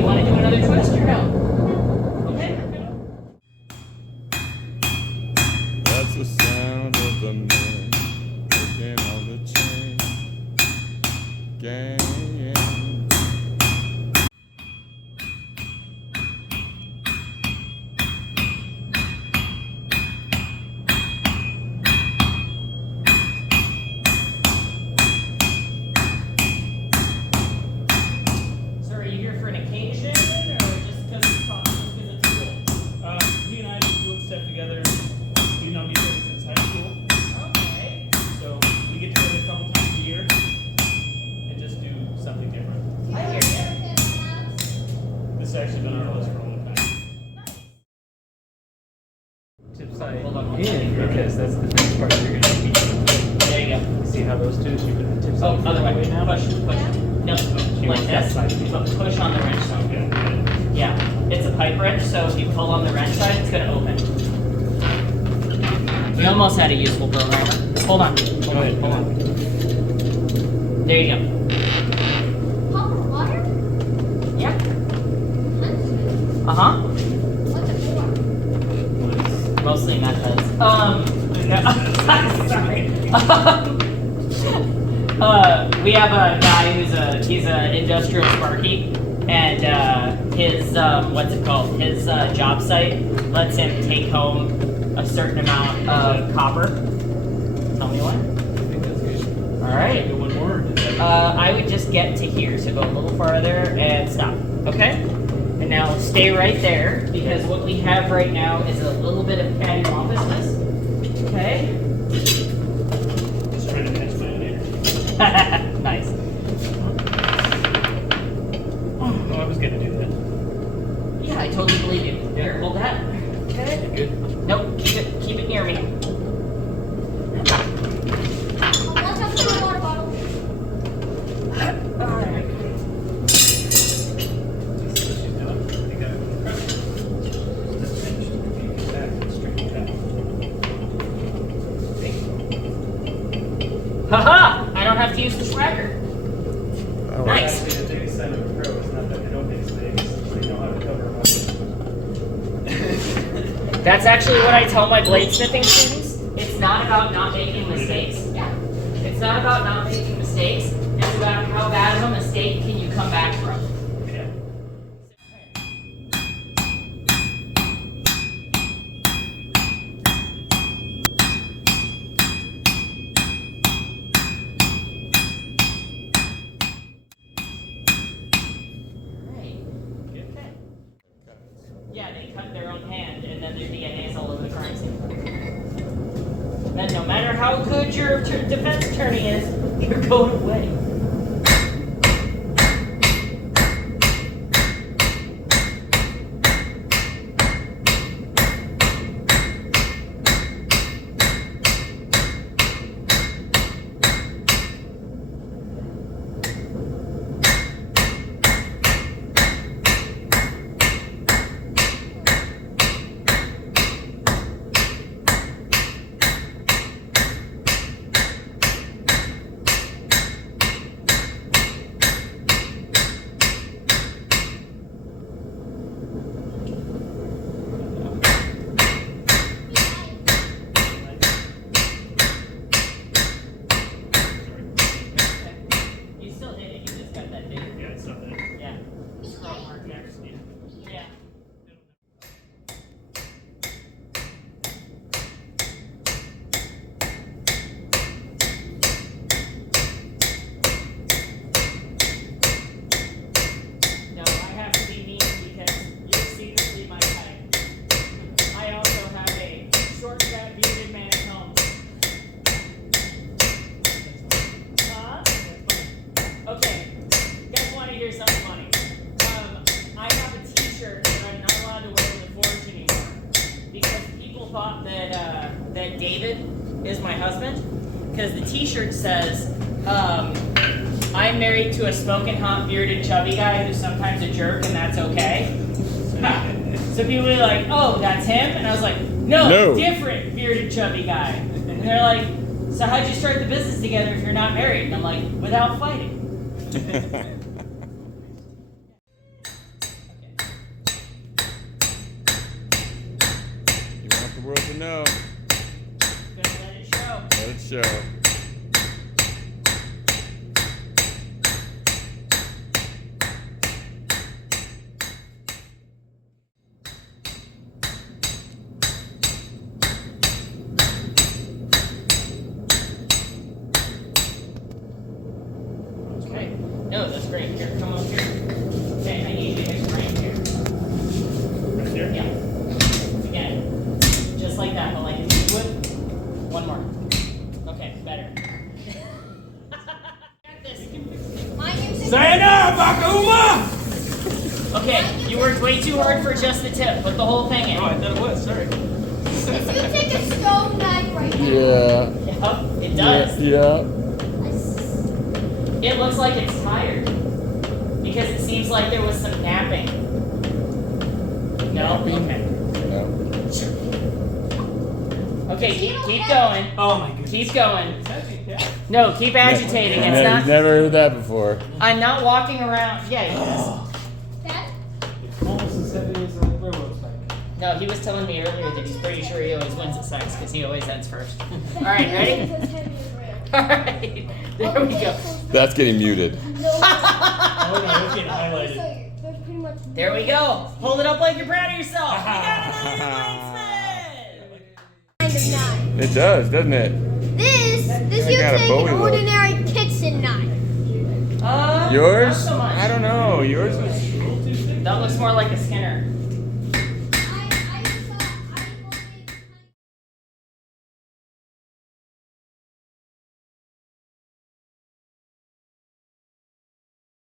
you want to do another twist or no? Okay. That's the sound of the men working on the chain gang. So are you here for an occasion or just because it's fun? Just because it's cool? He and I have been doing stuff together. We've known each other since high school. Okay. So we get together a couple times a year and just do something different. I hear you. This has actually been on our list for a long time. Tip side Hold on one in second. because that's the next part you're going to be. There you go. See how those two? She put the tip Oh, side other way. now. Push. No, She like wants that this. side. But push on the wrench side. Okay. Yeah, it's a pipe wrench, so if you pull on the wrench side, it's gonna open. We almost had a useful programmer. Hold on. Hold on. There you go. Pump of water? Yep. Huh? Uh-huh. What's it for? Mostly methods. No, sorry. We have a guy he's an industrial sparky, and his what's it called? His job site lets him take home a certain amount of copper. Tell me what. All right. Do one more. I would just get to here, so go a little farther and stop. Okay. And now stay right there because what we have right now is a little bit of cattywampusness. Okay. Just trying to catch my own energy. Nice. Oh, I was gonna do that. Yeah, I totally believe you. Here, hold that. Okay. Good. Nope, keep it near me. Let's have some water bottle. Alright. See what she's doing. I got it. That's finished. Back and straighten it out. Haha! I don't have to use the swagger. Oh, Nice. Actually, the biggest sign of a pro is not that they don't make mistakes, so you know how to cover them up. That's actually what I tell my bladesmithing students. It's not about not making mistakes. Yeah. It's not about not making mistakes. It's about how bad of a mistake can you come back from. Yeah. Right. Okay. Yeah, they cut their own hand and then their DNA's all over the crime scene. Then no matter how good your defense attorney is, you're going away. You still hit it, you just got that big. Yeah, it's not that. Yeah. Scroll mark next. Yeah. Yeah. No, I have to be mean because you're secretly my type. I also have a short, fat, bearded man at home. Huh? Okay, you guys want to hear something funny? I have a T-shirt that I'm not allowed to wear in the forge anymore because people thought that that David is my husband because the T-shirt says I'm married to a smoking hot, bearded, chubby guy who's sometimes a jerk, and that's okay. So people were like, "Oh, that's him," and I was like, "No, different bearded, chubby guy." And they're like, "So how'd you start the business together if you're not married?" And I'm like, "Without fighting." know. Gonna let it show. Let it show. Okay. No, that's great. Here, come up here. Okay, I need you to hit right here. Right there? Yeah. Again. Just like that, but like if you would. One more. Okay, better. Got this. My name's Sayonara, Bakuma! Okay, you worked way too hard for just the tip. Put the whole thing in. Oh, I thought it was. Sorry. If you take a stone knife right now. Yeah. Yep, it does. Yeah. It looks like it's tired. Because it seems like there was some napping. No? Okay. No. Okay, keep going. Oh my goodness. Keep going. It's actually, yeah. No, keep agitating. It's not. Never heard that before. I'm not walking around. Yeah, he is. Dad? It's almost as heavy as a railroad spike. No, he was telling me earlier that he's pretty sure he always wins at sex because he always ends first. All right, ready? All right, there we go. That's getting muted. Oh no, it's getting highlighted. There's pretty much There we go. Hold it up like you're proud of yourself. We got another blacksmith. kind of knife. It does, doesn't it? This I you got a take Bowie an look. ordinary kitchen knife. Yours? Not so much. I don't know. Yours is. That looks more like a Skinner.